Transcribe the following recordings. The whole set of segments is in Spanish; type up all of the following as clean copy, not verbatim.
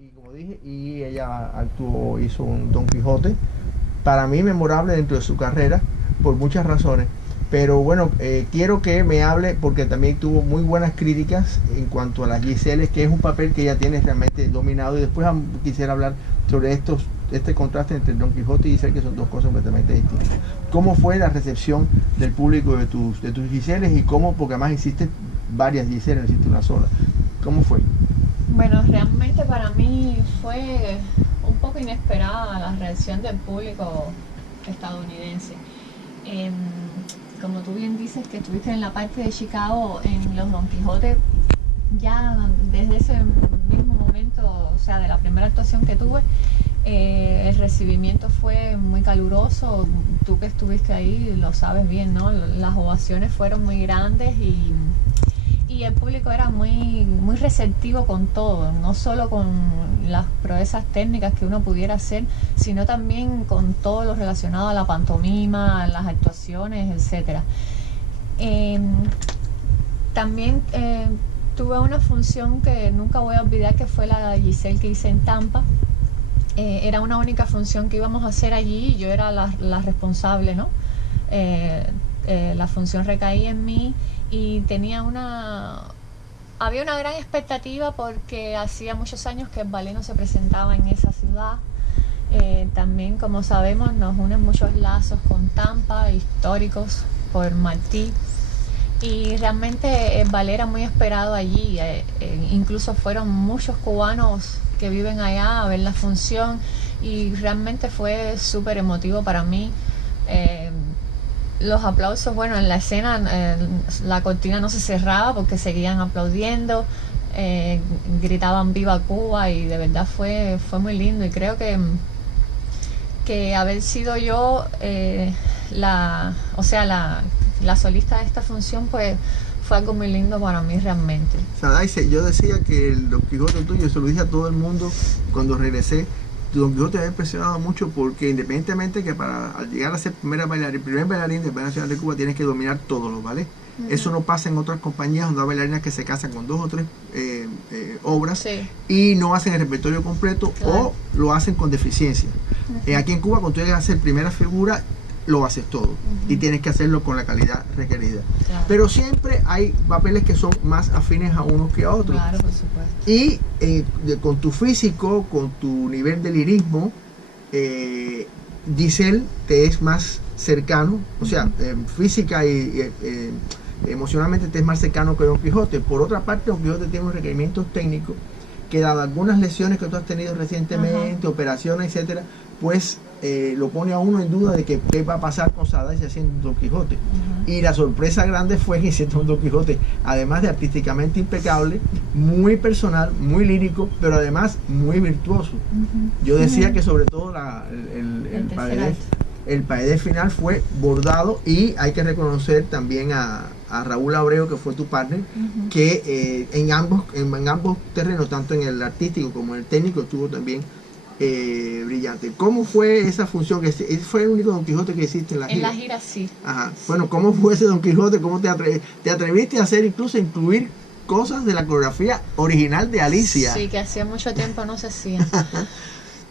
y como dije, y ella actuó, hizo un Don Quijote, para mí memorable dentro de su carrera, por muchas razones. Pero bueno, quiero que me hable, porque también tuvo muy buenas críticas en cuanto a las Giseles, que es un papel que ella tiene realmente dominado. Y después quisiera hablar sobre este contraste entre Don Quijote y Giselle, que son dos cosas completamente distintas. ¿Cómo fue la recepción del público de tus Giseles y cómo, porque además existen varias Giseles, no existe una sola? ¿Cómo fue? Bueno, realmente para mí fue un poco inesperada la reacción del público estadounidense. Em, Como tú bien dices que estuviste en la parte de Chicago en los Don Quijote, ya desde ese mismo momento, o sea, de la primera actuación que tuve, el recibimiento fue muy caluroso. Tú que estuviste ahí lo sabes bien, ¿no? Las ovaciones fueron muy grandes y el público era muy receptivo con todo, no solo con las proezas técnicas que uno pudiera hacer, sino también con todo lo relacionado a la pantomima, a las actuaciones, etcétera. También tuve una función que nunca voy a olvidar, que fue la de Giselle que hice en Tampa. Era una única función que íbamos a hacer allí y yo era la responsable, ¿no? La función recaía en mí y había una gran expectativa porque hacía muchos años que el ballet no se presentaba en esa ciudad. También, como sabemos, nos unen muchos lazos con Tampa, históricos por Martí, y realmente el ballet era muy esperado allí. Incluso fueron muchos cubanos que viven allá a ver la función y realmente fue súper emotivo para mí. Los aplausos, bueno, en la escena la cortina no se cerraba porque seguían aplaudiendo, gritaban viva Cuba, y de verdad fue muy lindo. Y creo que haber sido yo la solista de esta función, pues fue algo muy lindo para mí realmente. Sadaise, yo decía que el Don Quijote tuyo, se lo dije a todo el mundo cuando regresé, Don Quijote me ha impresionado mucho porque independientemente que al llegar a ser primer bailarín del Ballet Nacional de Cuba tienes que dominar todos los ballets. Eso no pasa en otras compañías donde hay bailarinas que se casan con dos o tres obras, Sí. y no hacen el repertorio completo, Claro. o lo hacen con deficiencia. Aquí en Cuba, cuando tú llegas a hacer primera figura, lo haces todo y tienes que hacerlo con la calidad requerida. Claro. Pero siempre hay papeles que son más afines a unos que a otros. Claro, por supuesto. Y con tu físico, con tu nivel de lirismo, Giselle te es más cercano, o sea, física y emocionalmente te es más cercano que Don Quijote. Por otra parte, Don Quijote tiene unos requerimientos técnicos que, dado algunas lesiones que tú has tenido recientemente, operaciones, etcétera, pues lo pone a uno en duda de que qué va a pasar con Sadaise haciendo Don Quijote. Y la sorpresa grande fue que hiciste un Don Quijote, además de artísticamente impecable, muy personal, muy lírico, pero además muy virtuoso. Yo decía que sobre todo el paedés final fue bordado, y hay que reconocer también a Raúl Abreu, que fue tu partner, que en ambos terrenos, tanto en el artístico como en el técnico, estuvo también brillante. ¿Cómo fue esa función? ¿Ese fue el único Don Quijote que hiciste en la gira? En la gira sí. Ajá. Bueno, ¿cómo fue ese Don Quijote? ¿Cómo te atreviste a hacer, incluso incluir cosas de la coreografía original de Alicia? Sí, que hacía mucho tiempo no se hacía.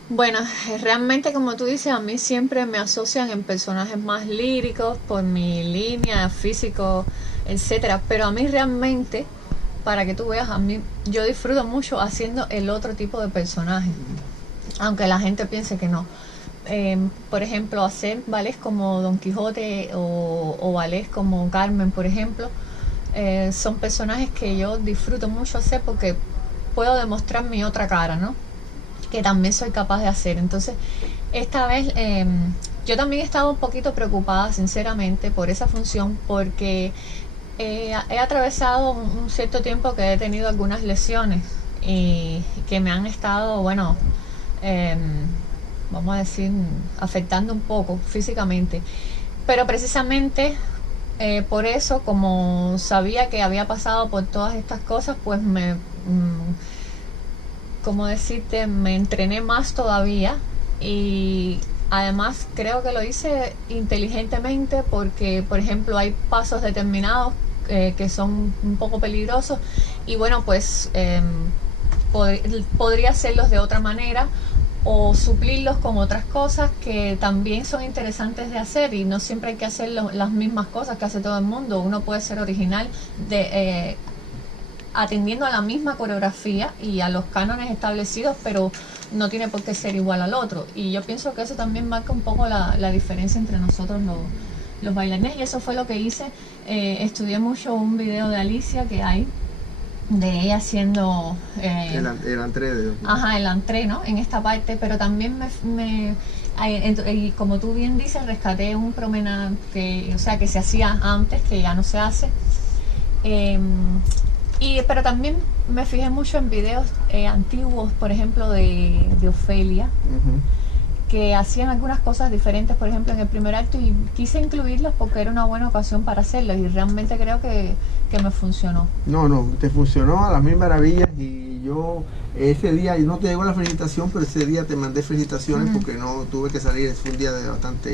Bueno, realmente, como tú dices, a mí siempre me asocian en personajes más líricos por mi línea, físico, etcétera. Pero a mí realmente, para que tú veas, yo disfruto mucho haciendo el otro tipo de personaje, aunque la gente piense que no. Por ejemplo, hacer ballets como Don Quijote o ballets como Carmen, por ejemplo, son personajes que yo disfruto mucho hacer porque puedo demostrar mi otra cara, ¿no? Que también soy capaz de hacer. Entonces, esta vez yo también he estado un poquito preocupada, sinceramente, por esa función, porque he atravesado un cierto tiempo que he tenido algunas lesiones y que me han estado, bueno, vamos a decir, afectando un poco físicamente. Pero precisamente por eso, como sabía que había pasado por todas estas cosas, pues como decirte, me entrené más todavía, y además creo que lo hice inteligentemente porque, por ejemplo, hay pasos determinados que son un poco peligrosos, y bueno, pues podría hacerlos de otra manera o suplirlos con otras cosas que también son interesantes de hacer, y no siempre hay que hacer las mismas cosas que hace todo el mundo. Uno puede ser original atendiendo a la misma coreografía y a los cánones establecidos, pero no tiene por qué ser igual al otro. Y yo pienso que eso también marca un poco la diferencia entre nosotros los bailarines, y eso fue lo que hice. Estudié mucho un video de Alicia que hay de ella haciendo el entré de... Ajá, el entré, ¿no? En esta parte, pero también y como tú bien dices, rescaté un promenade que se hacía antes, que ya no se hace. Pero también me fijé mucho en videos antiguos, por ejemplo, de Ofelia, que hacían algunas cosas diferentes, por ejemplo, en el primer acto, y quise incluirlas porque era una buena ocasión para hacerlo, y realmente creo que me funcionó. No, te funcionó a las mil maravillas, y yo ese día no te llegó la felicitación, pero ese día te mandé felicitaciones porque no tuve que salir, fue un día de bastante